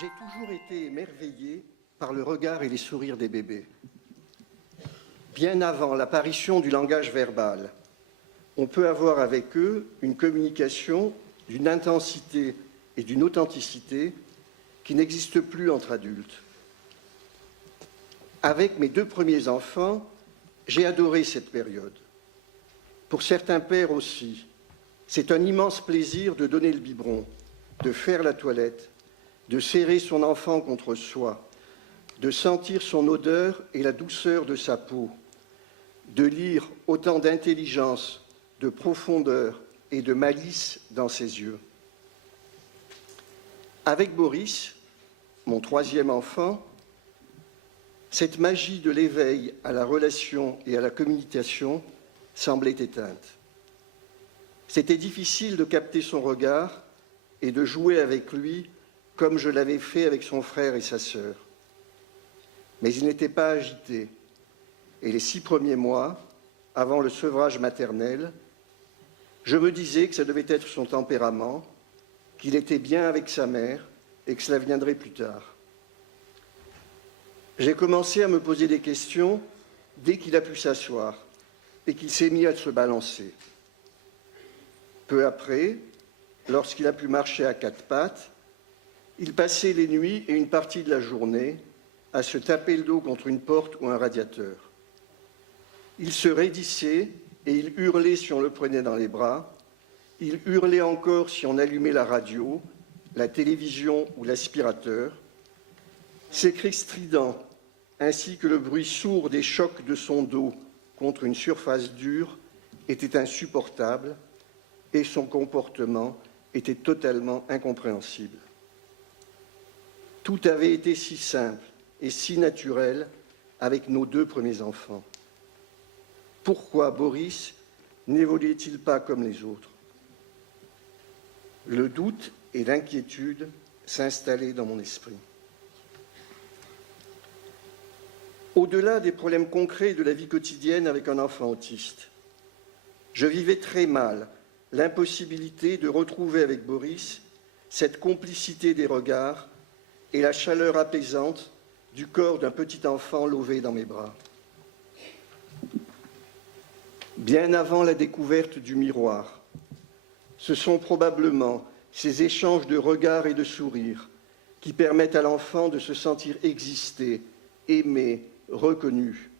J'ai toujours été émerveillé par le regard et les sourires des bébés. Bien avant l'apparition du langage verbal, on peut avoir avec eux une communication d'une intensité et d'une authenticité qui n'existe plus entre adultes. Avec mes 2 premiers enfants, j'ai adoré cette période. Pour certains pères aussi, c'est un immense plaisir de donner le biberon, de faire la toilette, de serrer son enfant contre soi, de sentir son odeur et la douceur de sa peau, de lire autant d'intelligence, de profondeur et de malice dans ses yeux. Avec Boris, mon 3e enfant, cette magie de l'éveil à la relation et à la communication semblait éteinte. C'était difficile de capter son regard et de jouer avec lui comme je l'avais fait avec son frère et sa sœur. Mais il n'était pas agité, et les 6 premiers mois, avant le sevrage maternel, je me disais que ça devait être son tempérament, qu'il était bien avec sa mère et que cela viendrait plus tard. J'ai commencé à me poser des questions dès qu'il a pu s'asseoir et qu'il s'est mis à se balancer. Peu après, lorsqu'il a pu marcher à 4 pattes, il passait les nuits et une partie de la journée à se taper le dos contre une porte ou un radiateur. Il se raidissait et il hurlait si on le prenait dans les bras. Il hurlait encore si on allumait la radio, la télévision ou l'aspirateur. Ses cris stridents, ainsi que le bruit sourd des chocs de son dos contre une surface dure, étaient insupportables et son comportement était totalement incompréhensible. Tout avait été si simple et si naturel avec nos 2 premiers enfants. Pourquoi Boris n'évoluait-il pas comme les autres? Le doute et l'inquiétude s'installaient dans mon esprit. Au-delà des problèmes concrets de la vie quotidienne avec un enfant autiste, je vivais très mal l'impossibilité de retrouver avec Boris cette complicité des regards et la chaleur apaisante du corps d'un petit enfant lové dans mes bras. Bien avant la découverte du miroir, ce sont probablement ces échanges de regards et de sourires qui permettent à l'enfant de se sentir exister, aimé, reconnu.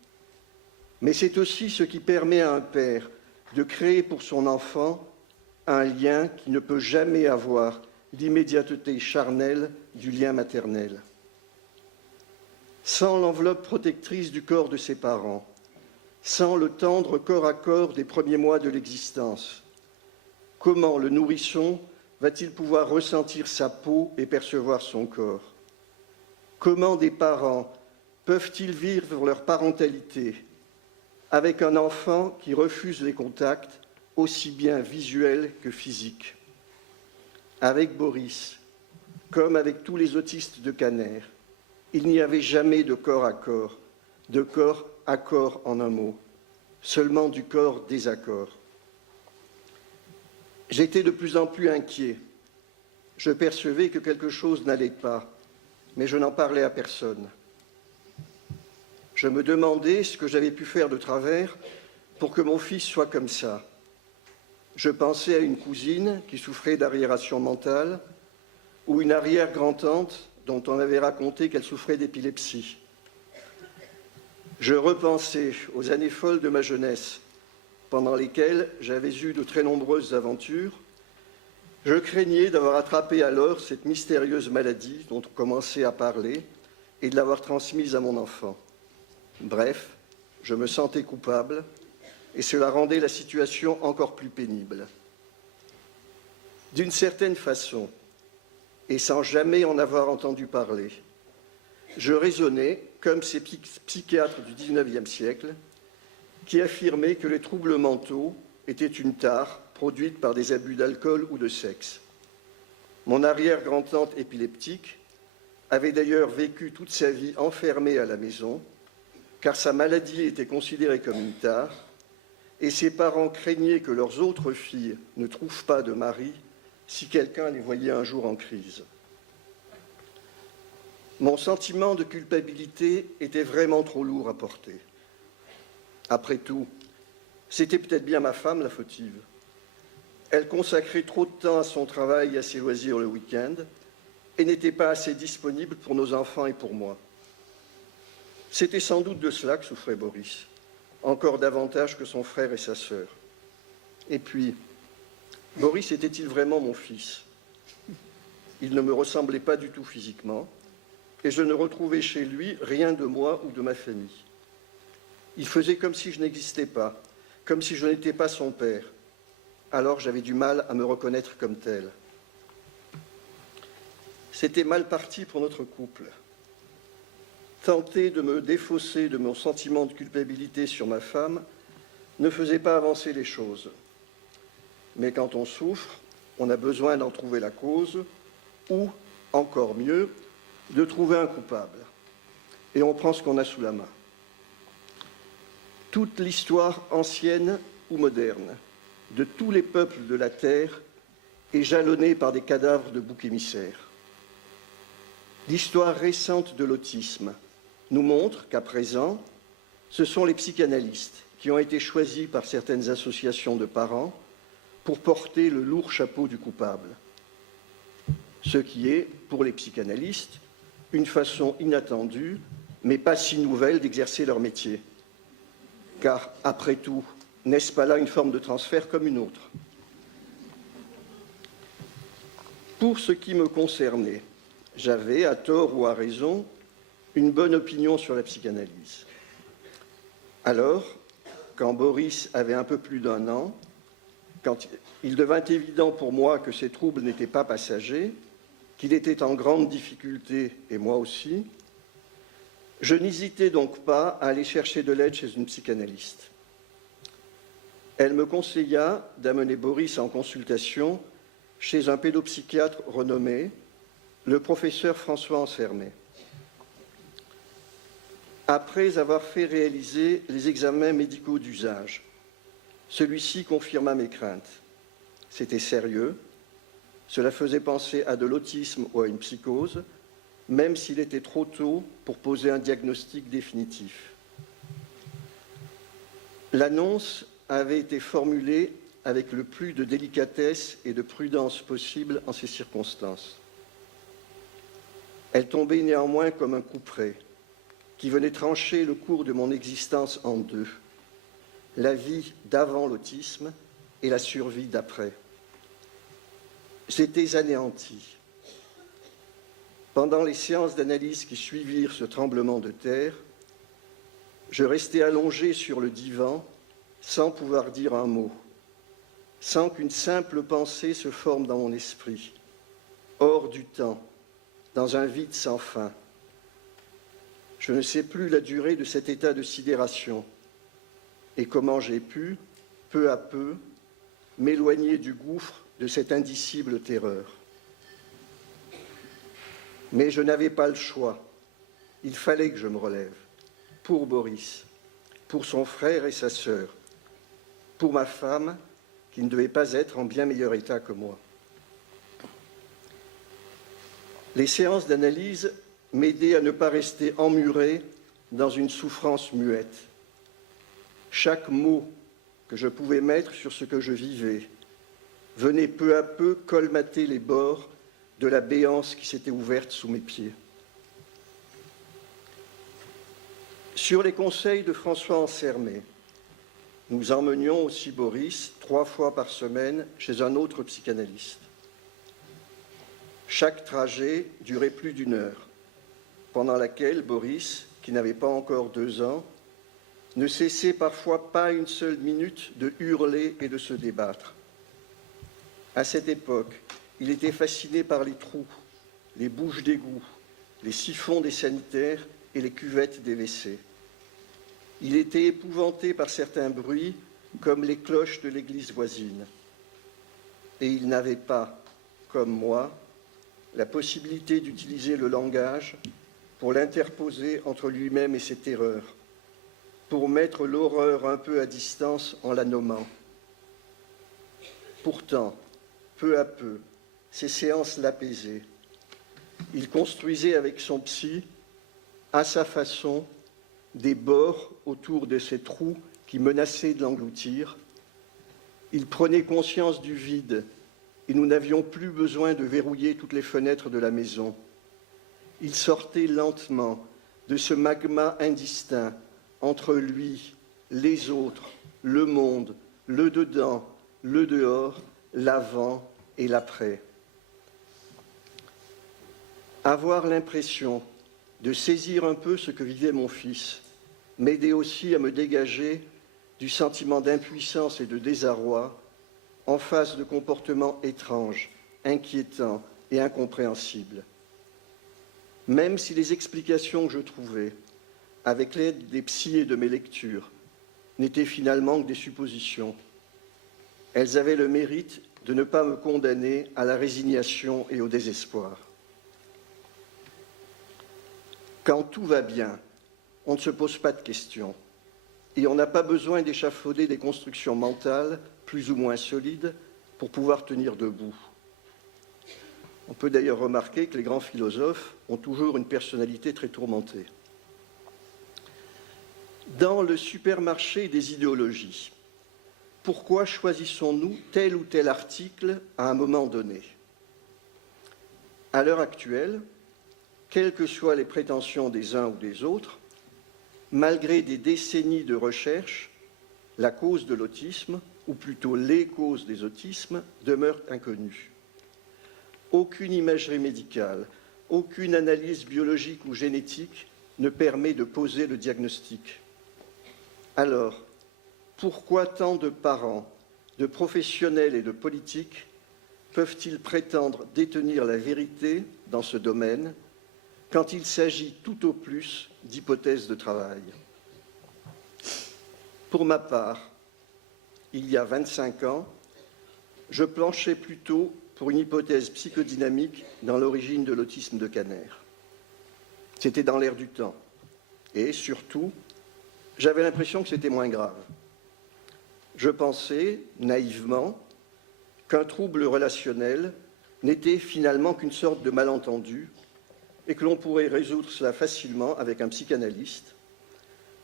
Mais c'est aussi ce qui permet à un père de créer pour son enfant un lien qui ne peut jamais avoir l'immédiateté charnelle du lien maternel. Sans l'enveloppe protectrice du corps de ses parents, sans le tendre corps à corps des premiers mois de l'existence, comment le nourrisson va-t-il pouvoir ressentir sa peau et percevoir son corps? Comment des parents peuvent-ils vivre leur parentalité avec un enfant qui refuse les contacts, aussi bien visuels que physiques? Avec Boris, comme avec tous les autistes de Caner, il n'y avait jamais de corps à corps en un mot, seulement du corps désaccord. J'étais de plus en plus inquiet. Je percevais que quelque chose n'allait pas, mais je n'en parlais à personne. Je me demandais ce que j'avais pu faire de travers pour que mon fils soit comme ça. Je pensais à une cousine qui souffrait d'arriération mentale ou une arrière-grand-tante dont on avait raconté qu'elle souffrait d'épilepsie. Je repensais aux années folles de ma jeunesse, pendant lesquelles j'avais eu de très nombreuses aventures. Je craignais d'avoir attrapé alors cette mystérieuse maladie dont on commençait à parler et de l'avoir transmise à mon enfant. Bref, je me sentais coupable et cela rendait la situation encore plus pénible. D'une certaine façon, et sans jamais en avoir entendu parler, je raisonnais comme ces psychiatres du XIXe siècle qui affirmaient que les troubles mentaux étaient une tare produite par des abus d'alcool ou de sexe. Mon arrière-grand-tante épileptique avait d'ailleurs vécu toute sa vie enfermée à la maison, car sa maladie était considérée comme une tare, et ses parents craignaient que leurs autres filles ne trouvent pas de mari si quelqu'un les voyait un jour en crise. Mon sentiment de culpabilité était vraiment trop lourd à porter. Après tout, c'était peut-être bien ma femme la fautive. Elle consacrait trop de temps à son travail et à ses loisirs le week-end et n'était pas assez disponible pour nos enfants et pour moi. C'était sans doute de cela que souffrait Boris, encore davantage que son frère et sa sœur. Et puis, Boris était-il vraiment mon fils? Il ne me ressemblait pas du tout physiquement, et je ne retrouvais chez lui rien de moi ou de ma famille. Il faisait comme si je n'existais pas, comme si je n'étais pas son père. Alors j'avais du mal à me reconnaître comme tel. C'était mal parti pour notre couple. Tenter de me défausser de mon sentiment de culpabilité sur ma femme ne faisait pas avancer les choses. Mais quand on souffre, on a besoin d'en trouver la cause ou, encore mieux, de trouver un coupable. Et on prend ce qu'on a sous la main. Toute l'histoire ancienne ou moderne de tous les peuples de la Terre est jalonnée par des cadavres de boucs émissaires. L'histoire récente de l'autisme nous montre qu'à présent, ce sont les psychanalystes qui ont été choisis par certaines associations de parents pour porter le lourd chapeau du coupable. Ce qui est, pour les psychanalystes, une façon inattendue, mais pas si nouvelle d'exercer leur métier. Car, après tout, n'est-ce pas là une forme de transfert comme une autre? Pour ce qui me concernait, j'avais, à tort ou à raison, une bonne opinion sur la psychanalyse. Alors, quand Boris avait un peu plus d'1 an, quand il devint évident pour moi que ses troubles n'étaient pas passagers, qu'il était en grande difficulté, et moi aussi, je n'hésitais donc pas à aller chercher de l'aide chez une psychanalyste. Elle me conseilla d'amener Boris en consultation chez un pédopsychiatre renommé, le professeur François Ansermet. Après avoir fait réaliser les examens médicaux d'usage, celui-ci confirma mes craintes. C'était sérieux, cela faisait penser à de l'autisme ou à une psychose, même s'il était trop tôt pour poser un diagnostic définitif. L'annonce avait été formulée avec le plus de délicatesse et de prudence possible en ces circonstances. Elle tombait néanmoins comme un couperet qui venait trancher le cours de mon existence en deux, la vie d'avant l'autisme et la survie d'après. J'étais anéanti. Pendant les séances d'analyse qui suivirent ce tremblement de terre, je restais allongé sur le divan sans pouvoir dire un mot, sans qu'une simple pensée se forme dans mon esprit, hors du temps, dans un vide sans fin. Je ne sais plus la durée de cet état de sidération et comment j'ai pu, peu à peu, m'éloigner du gouffre de cette indicible terreur. Mais je n'avais pas le choix. Il fallait que je me relève, pour Boris, pour son frère et sa sœur, pour ma femme, qui ne devait pas être en bien meilleur état que moi. Les séances d'analyse m'aidaient à ne pas rester emmuré dans une souffrance muette. Chaque mot que je pouvais mettre sur ce que je vivais, venait peu à peu colmater les bords de la béance qui s'était ouverte sous mes pieds. Sur les conseils de François Ansermet, nous emmenions aussi Boris 3 fois par semaine chez un autre psychanalyste. Chaque trajet durait plus d'1 heure, pendant laquelle Boris, qui n'avait pas encore 2 ans, ne cessait parfois pas une seule minute de hurler et de se débattre. À cette époque, il était fasciné par les trous, les bouches d'égout, les siphons des sanitaires et les cuvettes des WC. Il était épouvanté par certains bruits, comme les cloches de l'église voisine. Et il n'avait pas, comme moi, la possibilité d'utiliser le langage pour l'interposer entre lui-même et ses terreurs, pour mettre l'horreur un peu à distance en la nommant. Pourtant, peu à peu, ces séances l'apaisaient. Il construisait avec son psy, à sa façon, des bords autour de ces trous qui menaçaient de l'engloutir. Il prenait conscience du vide et nous n'avions plus besoin de verrouiller toutes les fenêtres de la maison. Il sortait lentement de ce magma indistinct entre lui, les autres, le monde, le dedans, le dehors, l'avant et l'après. Avoir l'impression de saisir un peu ce que vivait mon fils m'aidait aussi à me dégager du sentiment d'impuissance et de désarroi en face de comportements étranges, inquiétants et incompréhensibles. Même si les explications que je trouvais, avec l'aide des psys et de mes lectures, n'étaient finalement que des suppositions, elles avaient le mérite de ne pas me condamner à la résignation et au désespoir. Quand tout va bien, on ne se pose pas de questions et on n'a pas besoin d'échafauder des constructions mentales plus ou moins solides pour pouvoir tenir debout. On peut d'ailleurs remarquer que les grands philosophes ont toujours une personnalité très tourmentée. Dans le supermarché des idéologies, pourquoi choisissons-nous tel ou tel article à un moment donné? À l'heure actuelle, quelles que soient les prétentions des uns ou des autres, malgré des décennies de recherche, la cause de l'autisme, ou plutôt les causes des autismes, demeure inconnue. Aucune imagerie médicale, aucune analyse biologique ou génétique ne permet de poser le diagnostic. Alors, pourquoi tant de parents, de professionnels et de politiques peuvent-ils prétendre détenir la vérité dans ce domaine quand il s'agit tout au plus d'hypothèses de travail? Pour ma part, il y a 25 ans, je planchais plutôt pour une hypothèse psychodynamique dans l'origine de l'autisme de Kanner. C'était dans l'air du temps. Et surtout, j'avais l'impression que c'était moins grave. Je pensais, naïvement, qu'un trouble relationnel n'était finalement qu'une sorte de malentendu et que l'on pourrait résoudre cela facilement avec un psychanalyste,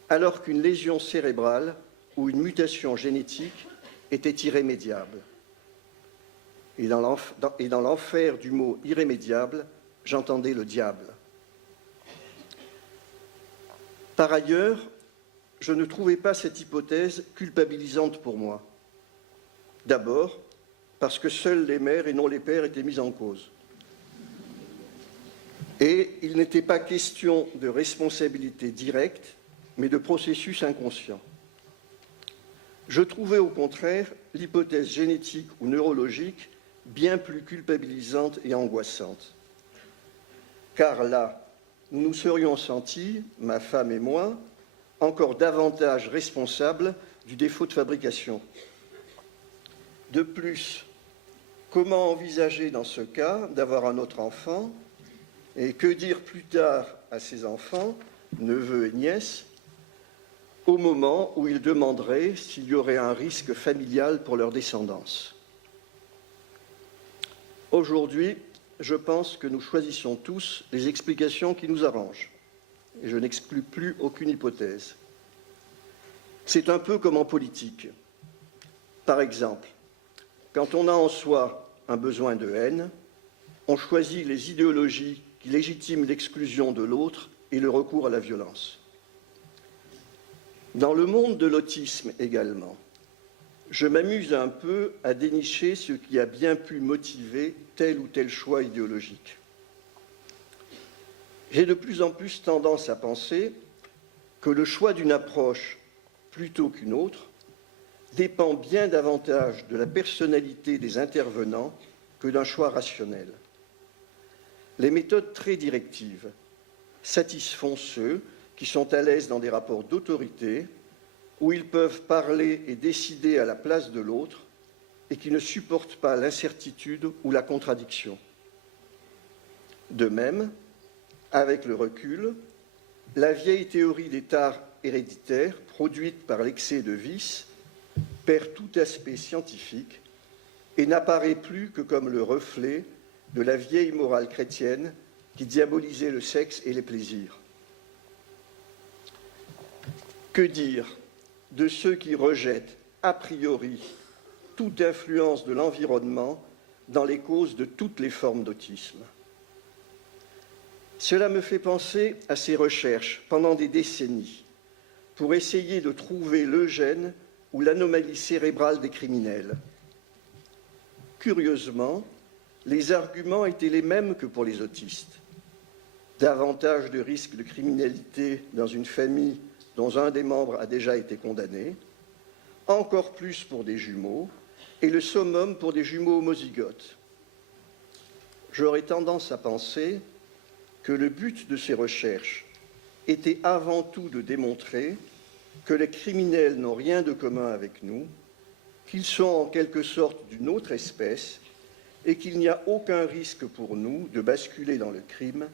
alors qu'une lésion cérébrale ou une mutation génétique était irrémédiable. Et dans l'enfer du mot irrémédiable, j'entendais le diable. Par ailleurs, je ne trouvais pas cette hypothèse culpabilisante pour moi. D'abord, parce que seuls les mères et non les pères étaient mis en cause. Et il n'était pas question de responsabilité directe, mais de processus inconscients. Je trouvais au contraire l'hypothèse génétique ou neurologique bien plus culpabilisante et angoissante. Car là, nous nous serions sentis, ma femme et moi, encore davantage responsables du défaut de fabrication. De plus, comment envisager dans ce cas d'avoir un autre enfant et que dire plus tard à ses enfants, neveux et nièces, au moment où ils demanderaient s'il y aurait un risque familial pour leur descendance? Aujourd'hui, je pense que nous choisissons tous les explications qui nous arrangent. Et je n'exclus plus aucune hypothèse. C'est un peu comme en politique. Par exemple, quand on a en soi un besoin de haine, on choisit les idéologies qui légitiment l'exclusion de l'autre et le recours à la violence. Dans le monde de l'autisme également, je m'amuse un peu à dénicher ce qui a bien pu motiver tel ou tel choix idéologique. J'ai de plus en plus tendance à penser que le choix d'une approche plutôt qu'une autre dépend bien davantage de la personnalité des intervenants que d'un choix rationnel. Les méthodes très directives satisfont ceux qui sont à l'aise dans des rapports d'autorité où ils peuvent parler et décider à la place de l'autre et qui ne supportent pas l'incertitude ou la contradiction. De même, avec le recul, la vieille théorie des tares héréditaires, produite par l'excès de vice, perd tout aspect scientifique et n'apparaît plus que comme le reflet de la vieille morale chrétienne qui diabolisait le sexe et les plaisirs. Que dire de ceux qui rejettent a priori toute influence de l'environnement dans les causes de toutes les formes d'autisme? Cela me fait penser à ces recherches pendant des décennies pour essayer de trouver le gène ou l'anomalie cérébrale des criminels. Curieusement, les arguments étaient les mêmes que pour les autistes. Davantage de risques de criminalité dans une famille dont un des membres a déjà été condamné, encore plus pour des jumeaux, et le summum pour des jumeaux homozygotes. J'aurais tendance à penser que le but de ces recherches était avant tout de démontrer que les criminels n'ont rien de commun avec nous, qu'ils sont en quelque sorte d'une autre espèce et qu'il n'y a aucun risque pour nous de basculer dans le crime,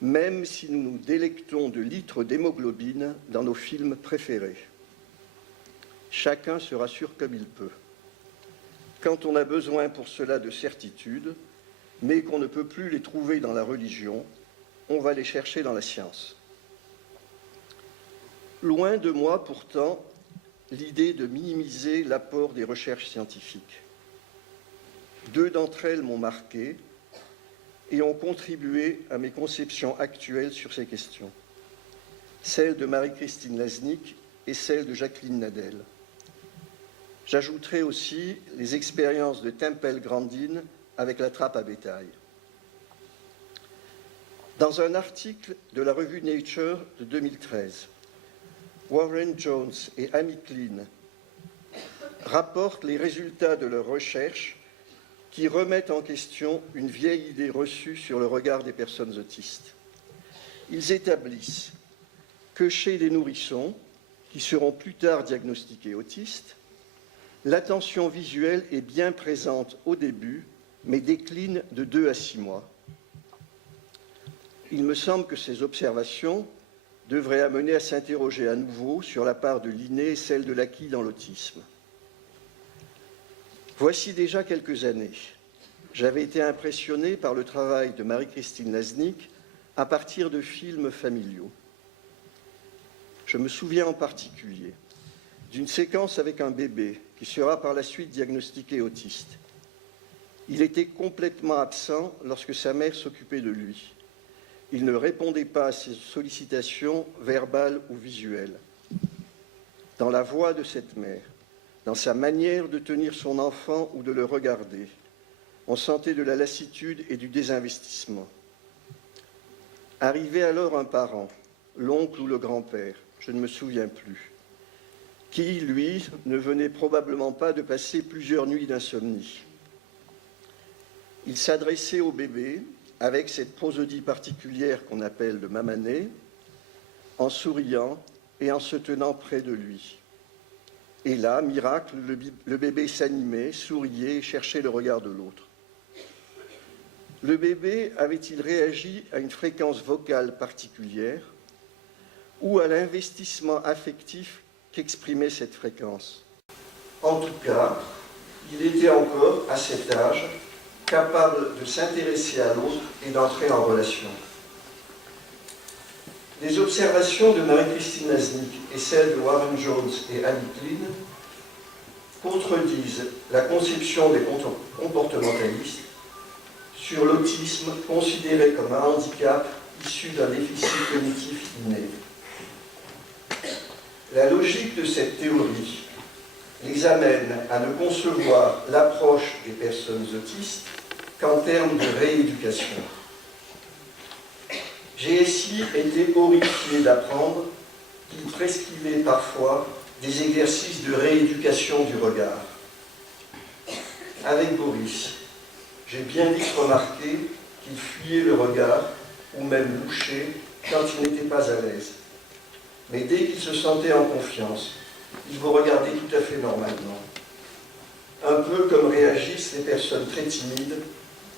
même si nous nous délectons de litres d'hémoglobine dans nos films préférés. Chacun se rassure comme il peut. Quand on a besoin pour cela de certitudes, mais qu'on ne peut plus les trouver dans la religion, on va les chercher dans la science. Loin de moi, pourtant, l'idée de minimiser l'apport des recherches scientifiques. Deux d'entre elles m'ont marqué et ont contribué à mes conceptions actuelles sur ces questions. Celle de Marie-Christine Laznick et celle de Jacqueline Nadel. J'ajouterai aussi les expériences de Temple Grandin avec la trappe à bétail. Dans un article de la revue Nature de 2013, Warren Jones et Amy Klein rapportent les résultats de leurs recherches qui remettent en question une vieille idée reçue sur le regard des personnes autistes. Ils établissent que chez les nourrissons, qui seront plus tard diagnostiqués autistes, l'attention visuelle est bien présente au début, mais décline de 2 à 6 mois. Il me semble que ces observations devraient amener à s'interroger à nouveau sur la part de l'inné et celle de l'acquis dans l'autisme. Voici déjà quelques années. J'avais été impressionné par le travail de Marie-Christine Laznick à partir de films familiaux. Je me souviens en particulier d'une séquence avec un bébé qui sera par la suite diagnostiqué autiste. Il était complètement absent lorsque sa mère s'occupait de lui. Il ne répondait pas à ses sollicitations verbales ou visuelles. Dans la voix de cette mère, dans sa manière de tenir son enfant ou de le regarder, on sentait de la lassitude et du désinvestissement. Arrivait alors un parent, l'oncle ou le grand-père, je ne me souviens plus, qui, lui, ne venait probablement pas de passer plusieurs nuits d'insomnie. Il s'adressait au bébé avec cette prosodie particulière qu'on appelle le mamané, en souriant et en se tenant près de lui. Et là, miracle, le bébé s'animait, souriait et cherchait le regard de l'autre. Le bébé avait-il réagi à une fréquence vocale particulière ou à l'investissement affectif qu'exprimait cette fréquence? En tout cas, il était encore, à cet âge, capable de s'intéresser à l'autre et d'entrer en relation. Les observations de Marie-Christine Laznick et celles de Warren Jones et Amy Klein contredisent la conception des comportementalistes sur l'autisme considéré comme un handicap issu d'un déficit cognitif inné. La logique de cette théorie les amène à ne concevoir l'approche des personnes autistes qu'en termes de rééducation. J'ai ici été horrifié d'apprendre qu'il prescrivait parfois des exercices de rééducation du regard. Avec Boris, j'ai bien vite remarqué qu'il fuyait le regard, ou même louchait, quand il n'était pas à l'aise. Mais dès qu'il se sentait en confiance, il vous regardait tout à fait normalement. Un peu comme réagissent les personnes très timides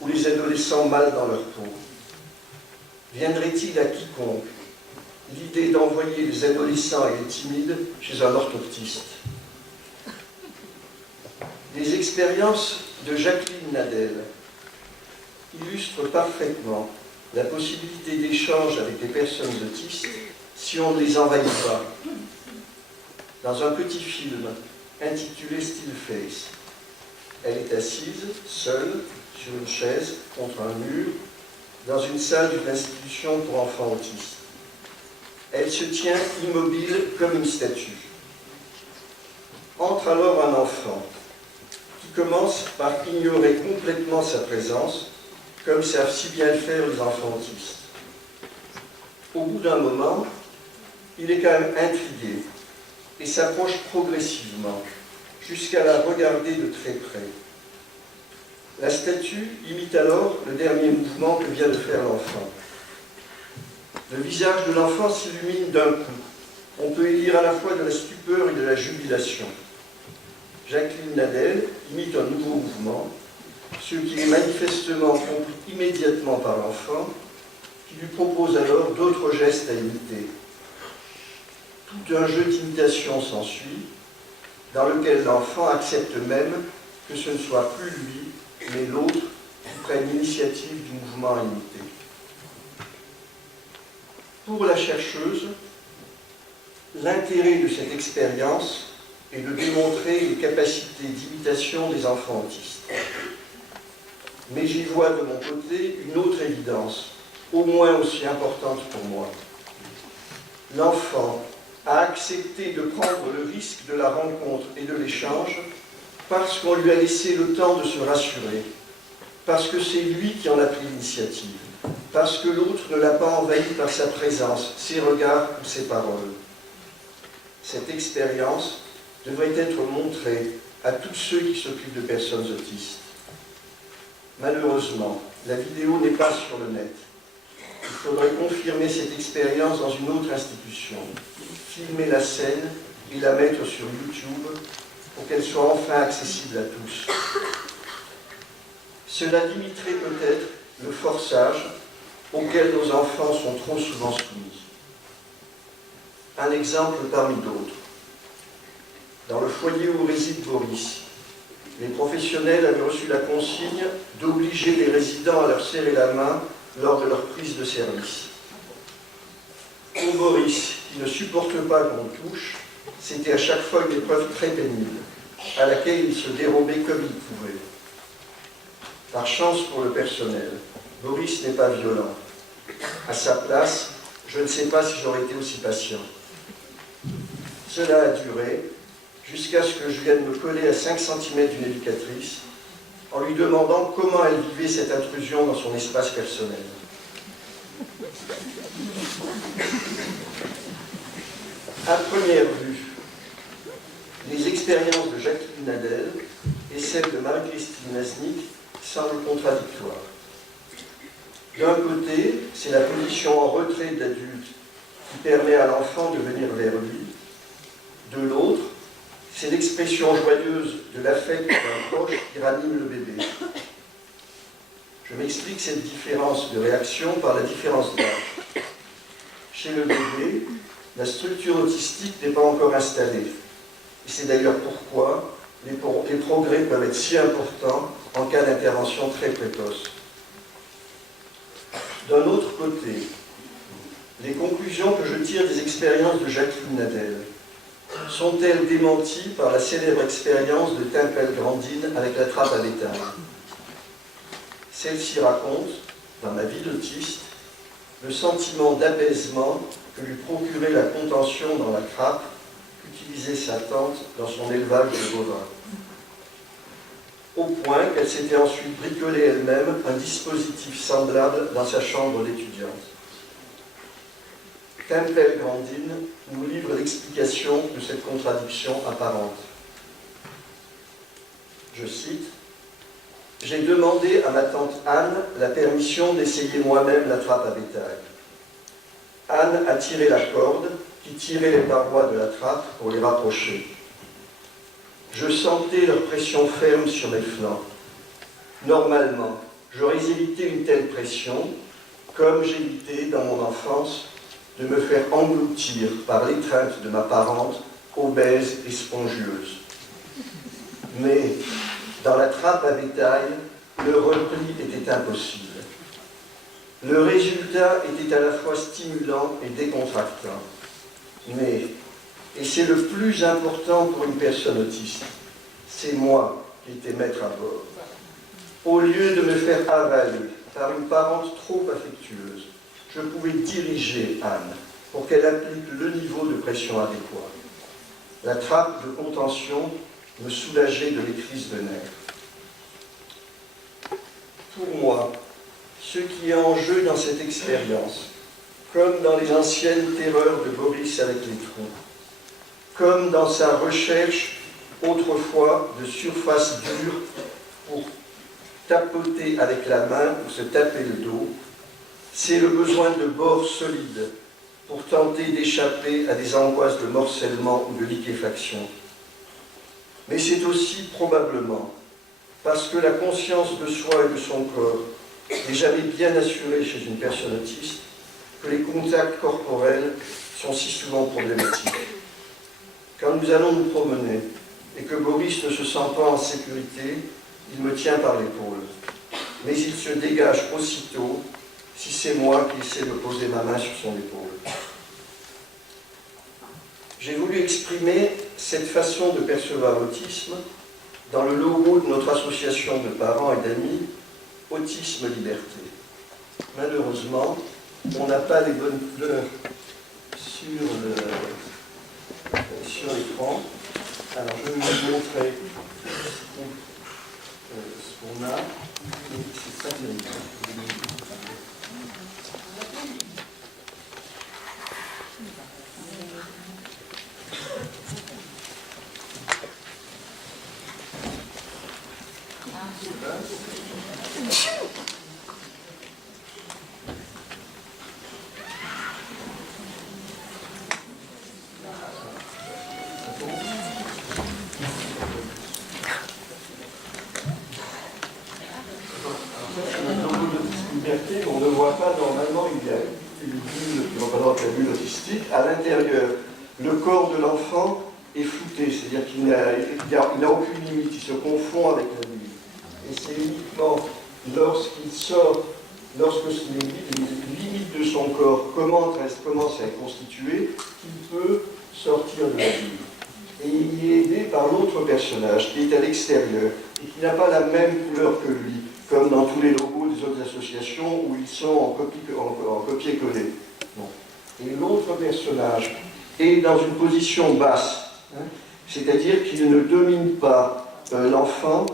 ou les adolescents mal dans leur peau. Viendrait-il à quiconque l'idée d'envoyer les adolescents et les timides chez un orthoptiste? Les expériences de Jacqueline Nadel illustrent parfaitement la possibilité d'échange avec les personnes autistes si on ne les envahit pas. Dans un petit film intitulé Still Face, elle est assise, seule, sur une chaise, contre un mur, dans une salle d'une institution pour enfants autistes. Elle se tient immobile comme une statue. Entre alors un enfant qui commence par ignorer complètement sa présence, comme savent si bien le faire les enfants autistes. Au bout d'un moment, il est quand même intrigué et s'approche progressivement jusqu'à la regarder de très près. La statue imite alors le dernier mouvement que vient de faire l'enfant. Le visage de l'enfant s'illumine d'un coup. On peut y lire à la fois de la stupeur et de la jubilation. Jacqueline Nadel imite un nouveau mouvement, ce qui est manifestement compris immédiatement par l'enfant, qui lui propose alors d'autres gestes à imiter. Tout un jeu d'imitation s'ensuit, dans lequel l'enfant accepte même que ce ne soit plus lui, mais l'autre qui prenne l'initiative du mouvement à imiter. Pour la chercheuse, l'intérêt de cette expérience est de démontrer les capacités d'imitation des enfants autistes. Mais j'y vois de mon côté une autre évidence, au moins aussi importante pour moi. L'enfant a accepté de prendre le risque de la rencontre et de l'échange parce qu'on lui a laissé le temps de se rassurer, parce que c'est lui qui en a pris l'initiative, parce que l'autre ne l'a pas envahi par sa présence, ses regards ou ses paroles. Cette expérience devrait être montrée à tous ceux qui s'occupent de personnes autistes. Malheureusement, la vidéo n'est pas sur le net. Il faudrait confirmer cette expérience dans une autre institution, filmer la scène et la mettre sur YouTube pour qu'elle soit enfin accessible à tous. Cela limiterait peut-être le forçage auquel nos enfants sont trop souvent soumis. Un exemple parmi d'autres. Dans le foyer où réside Boris, les professionnels avaient reçu la consigne d'obliger les résidents à leur serrer la main lors de leur prise de service. Pour Boris, qui ne supporte pas qu'on le touche, c'était à chaque fois une épreuve très pénible, à laquelle il se dérobait comme il pouvait. Par chance pour le personnel, Boris n'est pas violent. À sa place, je ne sais pas si j'aurais été aussi patient. Cela a duré jusqu'à ce que je vienne me coller à 5 cm d'une éducatrice en lui demandant comment elle vivait cette intrusion dans son espace personnel. À première vue, les expériences de Jacqueline Nadel et celles de Marie-Christine Nasnik semblent contradictoires. D'un côté, c'est la position en retrait de l'adulte qui permet à l'enfant de venir vers lui. De l'autre, c'est l'expression joyeuse de l'affect d'un proche qui ranime le bébé. Je m'explique cette différence de réaction par la différence d'âge. Chez le bébé, la structure autistique n'est pas encore installée. Et c'est d'ailleurs pourquoi les progrès peuvent être si importants en cas d'intervention très précoce. D'un autre côté, les conclusions que je tire des expériences de Jacqueline Nadel sont-elles démenties par la célèbre expérience de Temple-Grandin avec la trappe à bétail? Celle-ci raconte, dans ma vie d'autiste, le sentiment d'apaisement que lui procurait la contention dans la trappe qu'utilisait sa tante dans son élevage de bovins. Au point qu'elle s'était ensuite bricolé elle-même un dispositif semblable dans sa chambre d'étudiante. Temple-Grandin nous livre l'explication de cette contradiction apparente. Je cite, « J'ai demandé à ma tante Anne la permission d'essayer moi-même la trappe à bétail. Anne a tiré la corde qui tirait les parois de la trappe pour les rapprocher. Je sentais leur pression ferme sur mes flancs. Normalement, j'aurais évité une telle pression, comme j'évitais dans mon enfance de me faire engloutir par l'étreinte de ma parente, obèse et spongieuse. Mais dans la trappe à bétail, le repli était impossible. Le résultat était à la fois stimulant et décontractant. Mais, et c'est le plus important pour une personne autiste, c'est moi qui étais maître à bord. Au lieu de me faire avaler par une parente trop affectueuse, je pouvais diriger Anne pour qu'elle applique le niveau de pression adéquat. La trappe de contention me soulageait de mes crises de nerfs. Pour moi, ce qui est en jeu dans cette expérience, comme dans les anciennes terreurs de Boris avec les trous, comme dans sa recherche autrefois de surface dure pour tapoter avec la main ou se taper le dos, c'est le besoin de bords solides pour tenter d'échapper à des angoisses de morcellement ou de liquéfaction. Mais c'est aussi probablement parce que la conscience de soi et de son corps n'est jamais bien assurée chez une personne autiste que les contacts corporels sont si souvent problématiques. Quand nous allons nous promener et que Boris ne se sent pas en sécurité, il me tient par l'épaule. Mais il se dégage aussitôt si c'est moi qui essaie de poser ma main sur son épaule. J'ai voulu exprimer cette façon de percevoir l'autisme dans le logo de notre association de parents et d'amis, Autisme Liberté. Malheureusement, on n'a pas les bonnes couleurs sur l'écran. Alors je vais vous montrer ce qu'on a. C'est ça terrible. On ne voit pas normalement, il y a une bulle qui représente la bulle autistique. À l'intérieur, le corps de l'enfant est flouté, c'est-à-dire qu'il n'a aucune limite, il se confond avec la bulle. Et c'est uniquement lorsqu'il sort, lorsque les limites de son corps commencent à être constituées, qu'il peut sortir de la bulle. Et il est aidé par l'autre personnage qui est à l'extérieur et qui n'a pas la même couleur que lui, comme dans tous les logos des autres associations où ils sont en copier-coller. Bon. Et l'autre personnage est dans une position basse, hein, c'est-à-dire qu'il ne domine pas l'enfant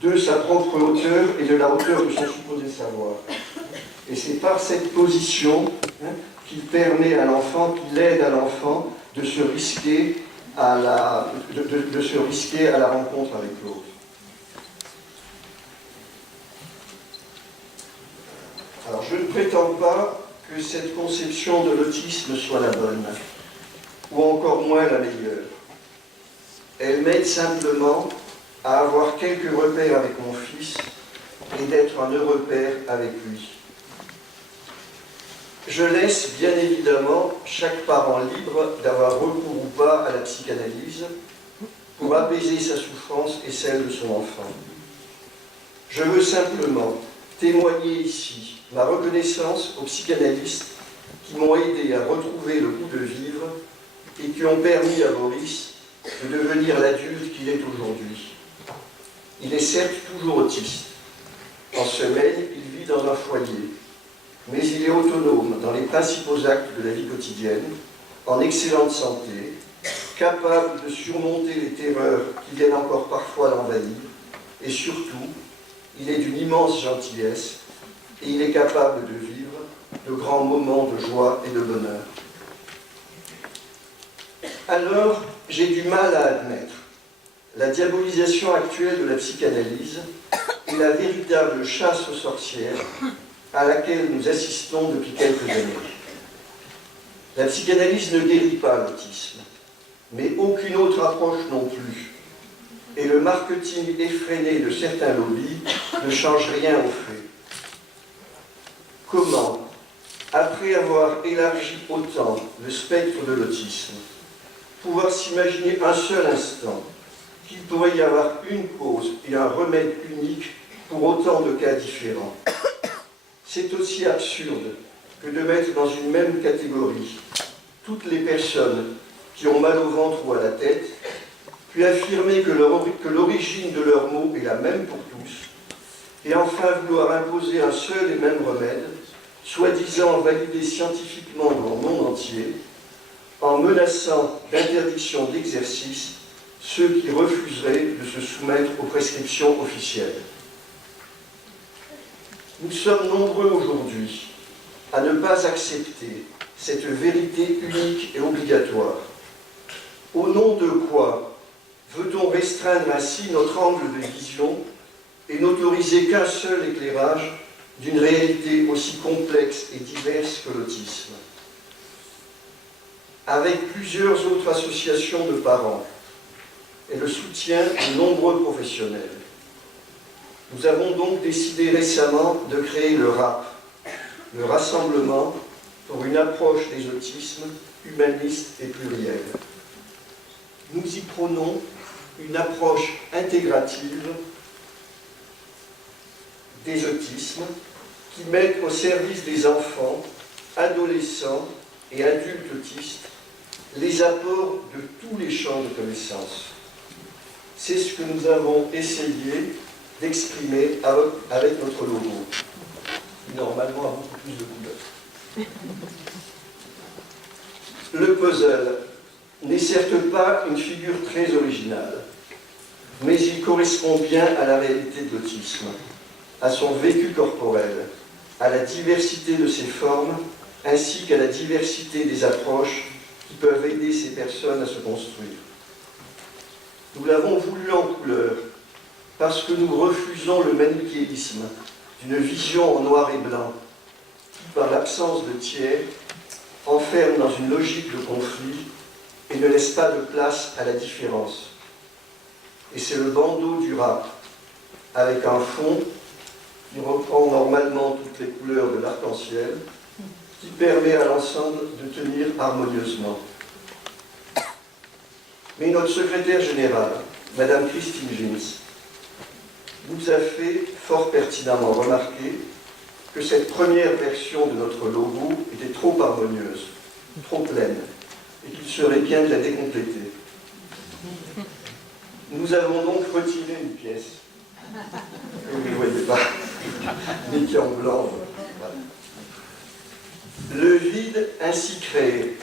de sa propre hauteur et de la hauteur de son supposé savoir. Et c'est par cette position, hein, qu'il permet à l'enfant, qu'il aide à l'enfant de se risquer à la rencontre avec l'autre. Alors, je ne prétends pas que cette conception de l'autisme soit la bonne, ou encore moins la meilleure. Elle m'aide simplement à avoir quelques repères avec mon fils et d'être un heureux père avec lui. Je laisse bien évidemment chaque parent libre d'avoir recours ou pas à la psychanalyse pour apaiser sa souffrance et celle de son enfant. Je veux simplement témoigner ici ma reconnaissance aux psychanalystes qui m'ont aidé à retrouver le goût de vivre et qui ont permis à Boris de devenir l'adulte qu'il est aujourd'hui. Il est certes toujours autiste. En semaine, il vit dans un foyer, mais il est autonome dans les principaux actes de la vie quotidienne, en excellente santé, capable de surmonter les terreurs qui viennent encore parfois l'envahir, et surtout, il est d'une immense gentillesse et il est capable de vivre de grands moments de joie et de bonheur. Alors, j'ai du mal à admettre la diabolisation actuelle de la psychanalyse et la véritable chasse aux sorcières à laquelle nous assistons depuis quelques années. La psychanalyse ne guérit pas l'autisme, mais aucune autre approche non plus. Et le marketing effréné de certains lobbies ne change rien au fait. Comment, après avoir élargi autant le spectre de l'autisme, pouvoir s'imaginer un seul instant qu'il pourrait y avoir une cause et un remède unique pour autant de cas différents? C'est aussi absurde que de mettre dans une même catégorie toutes les personnes qui ont mal au ventre ou à la tête, puis affirmer que l'origine de leurs maux est la même pour tous, et enfin vouloir imposer un seul et même remède, soi-disant validé scientifiquement dans le monde entier, en menaçant d'interdiction d'exercice ceux qui refuseraient de se soumettre aux prescriptions officielles. Nous sommes nombreux aujourd'hui à ne pas accepter cette vérité unique et obligatoire. Au nom de quoi veut-on restreindre ainsi notre angle de vision et n'autoriser qu'un seul éclairage d'une réalité aussi complexe et diverse que l'autisme? Avec plusieurs autres associations de parents et le soutien de nombreux professionnels, nous avons donc décidé récemment de créer le RAP, le Rassemblement pour une approche des autismes humaniste et plurielle. Nous y prônons une approche intégrative des autismes qui met au service des enfants, adolescents et adultes autistes les apports de tous les champs de connaissances. C'est ce que nous avons essayé d'exprimer avec notre logo, qui normalement a beaucoup plus de couleurs. Le puzzle n'est certes pas une figure très originale, mais il correspond bien à la réalité de l'autisme, à son vécu corporel, à la diversité de ses formes, ainsi qu'à la diversité des approches qui peuvent aider ces personnes à se construire. Nous l'avons voulu en couleur, parce que nous refusons le manichéisme d'une vision en noir et blanc, qui, par l'absence de tiers, enferme dans une logique de conflit et ne laisse pas de place à la différence. Et c'est le bandeau du rap, avec un fond qui reprend normalement toutes les couleurs de l'arc-en-ciel, qui permet à l'ensemble de tenir harmonieusement. Mais notre secrétaire générale, Madame Christine Gins, nous a fait fort pertinemment remarquer que cette première version de notre logo était trop harmonieuse, trop pleine, et qu'il serait bien de la décompléter. Nous avons donc retiré une pièce, que vous ne voyez pas, mais qui est en blanc. Le vide ainsi créé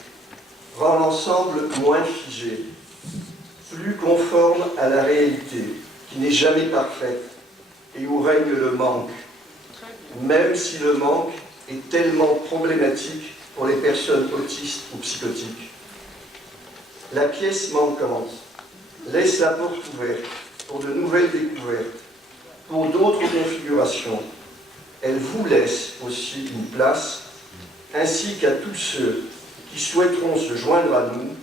rend l'ensemble moins figé, plus conforme à la réalité, qui n'est jamais parfaite, et où règne le manque, même si le manque est tellement problématique pour les personnes autistes ou psychotiques. La pièce manquante laisse la porte ouverte pour de nouvelles découvertes, pour d'autres configurations. Elle vous laisse aussi une place, ainsi qu'à tous ceux qui souhaiteront se joindre à nous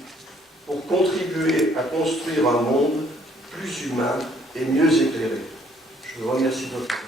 pour contribuer à construire un monde plus humain et mieux éclairé. Je vous remercie de votre attention.